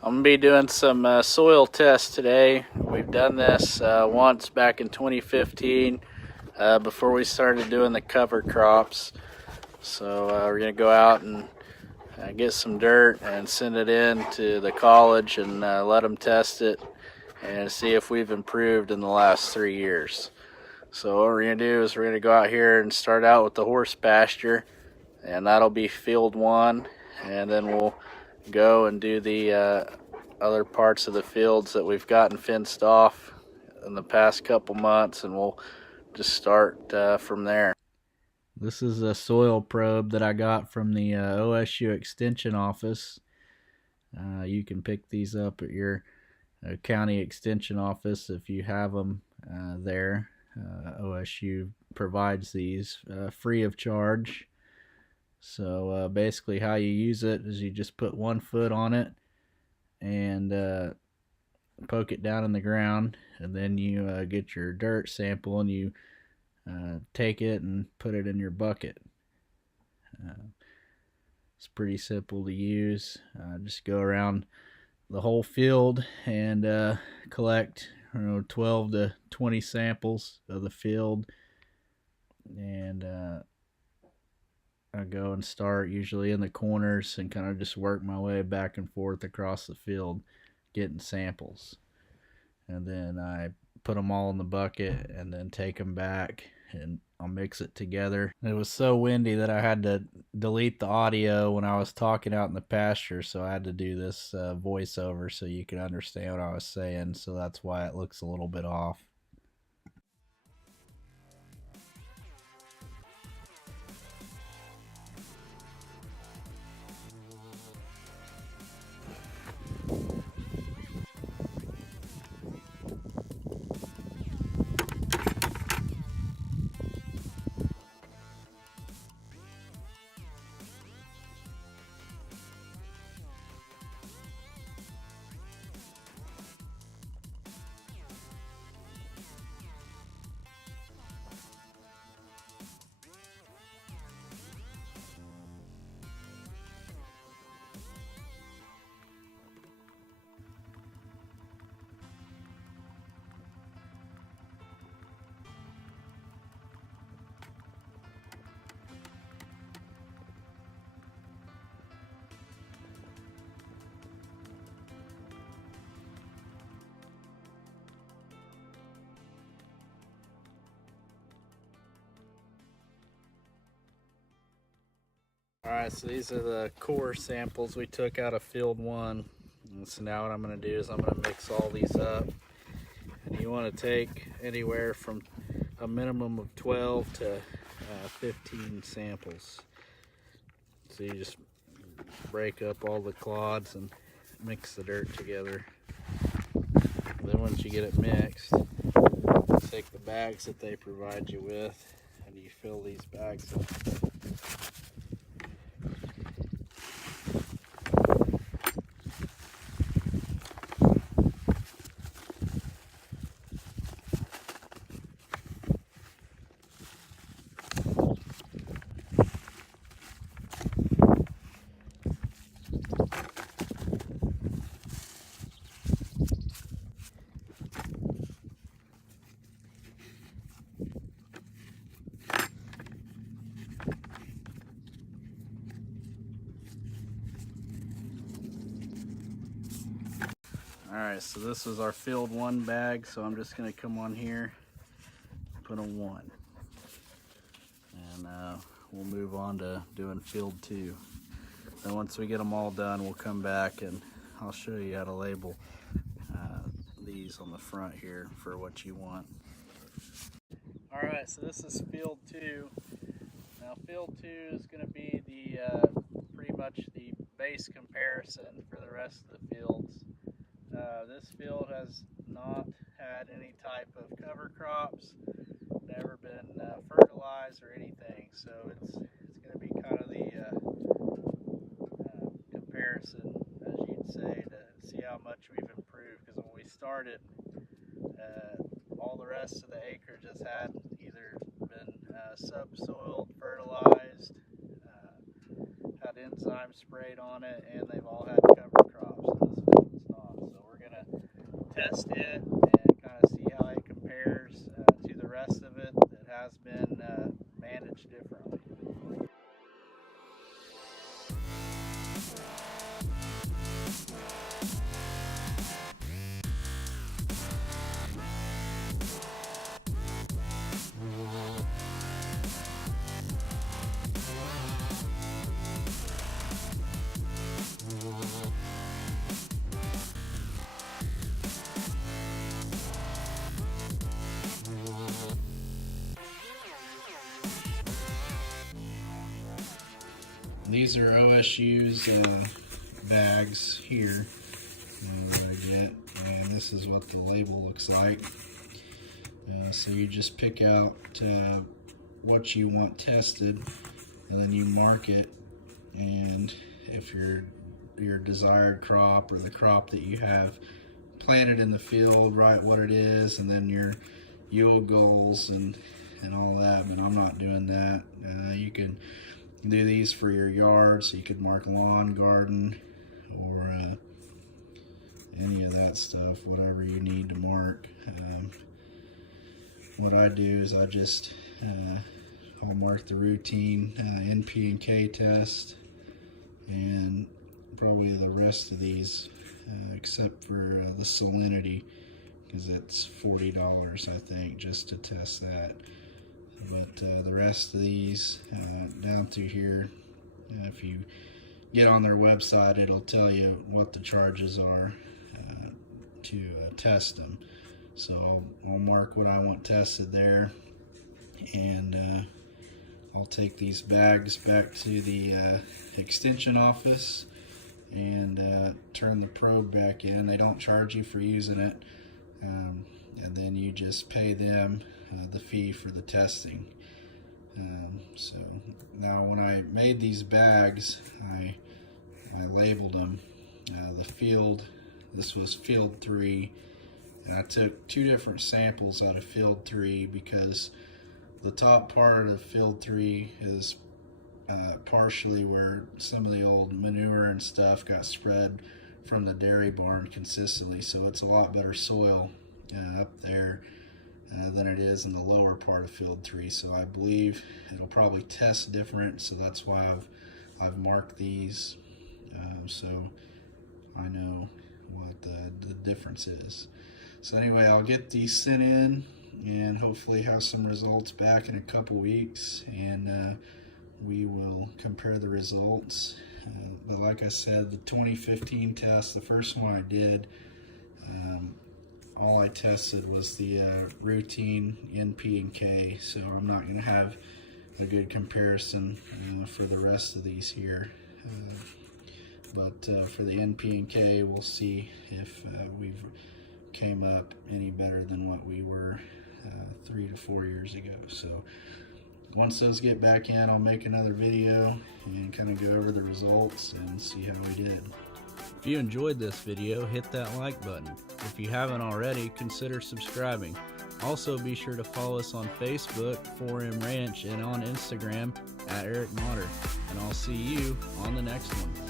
I'm going to be doing some soil tests today. We've done this once back in 2015 before we started doing the cover crops. So we're going to go out and get some dirt and send it in to the college and let them test it and see if we've improved in the last 3 years. So what we're going to do is we're going to go out here and start out with the horse pasture, and that'll be field 1, and then we'll go and do the other parts of the fields that we've gotten fenced off in the past couple months, and we'll just start from there. This is a soil probe that I got from the OSU Extension office. You can pick these up at your county extension office if you have them there. OSU provides these free of charge. So basically how you use it is you just put 1 foot on it and poke it down in the ground, and then you get your dirt sample and you take it and put it in your bucket. It's pretty simple to use. Just go around the whole field and collect 12 to 20 samples of the field, and I go and start usually in the corners and kind of just work my way back and forth across the field getting samples, and then I put them all in the bucket and then take them back and I'll mix it together. It was so windy that I had to delete the audio when I was talking out in the pasture, so I had to do this voiceover so you could understand what I was saying, so that's why it looks a little bit off. Alright, so these are the core samples we took out of field 1. And so now what I'm going to do is I'm going to mix all these up. And you want to take anywhere from a minimum of 12 to 15 samples. So you just break up all the clods and mix the dirt together. Then once you get it mixed, take the bags that they provide you with and you fill these bags up. Alright, so this is our field 1 bag, so I'm just going to come on here, put a 1. And we'll move on to doing field 2. Then once we get them all done, we'll come back and I'll show you how to label these on the front here for what you want. Alright, so this is field 2. Now field 2 is going to be the pretty much the base comparison for the rest of the fields. This field has not had any type of cover crops, never been fertilized or anything, so it's going to be kind of the comparison, as you'd say, to see how much we've improved. Because when we started, all the rest of the acre just had either been subsoiled, fertilized, had enzyme sprayed on it, and they've all had cover crops. And this field's not. So we're going to test it and kind of see how it compares to the rest of it that has been managed differently. These are OSU's bags here that I get, and this is what the label looks like. So you just pick out what you want tested, and then you mark it, and if your desired crop or the crop that you have planted in the field, write what it is, and then your yield goals and all that. But I'm not doing that. You can do these for your yard, so you could mark lawn, garden, or any of that stuff, whatever you need to mark. What I do is I just I'll mark the routine NP and K test, and probably the rest of these, except for the salinity, because it's $40 I think just to test that. But the rest of these down through here, if you get on their website, it'll tell you what the charges are to test them. So I'll mark what I want tested there, and I'll take these bags back to the extension office and turn the probe back in. They don't charge you for using it, and then you just pay them the fee for the testing. So now when I made these bags, I labeled them. The field, this was field 3, and I took 2 different samples out of field 3 because the top part of field 3 is partially where some of the old manure and stuff got spread from the dairy barn consistently, so it's a lot better soil up there than it is in the lower part of field 3. So I believe it'll probably test different, so that's why I've marked these, so I know what the difference is. So anyway, I'll get these sent in and hopefully have some results back in a couple weeks, and we will compare the results. But like I said, the 2015 test, the first one I did, all I tested was the routine NP and K, so I'm not going to have a good comparison for the rest of these here. But for the NP and K, we'll see if we've came up any better than what we were 3 to 4 years ago. So once those get back in, I'll make another video and kind of go over the results and see how we did. If you enjoyed this video, hit that like button. If you haven't already, consider subscribing. Also, be sure to follow us on Facebook, 4M Ranch, and on Instagram @EricMotter. And I'll see you on the next one.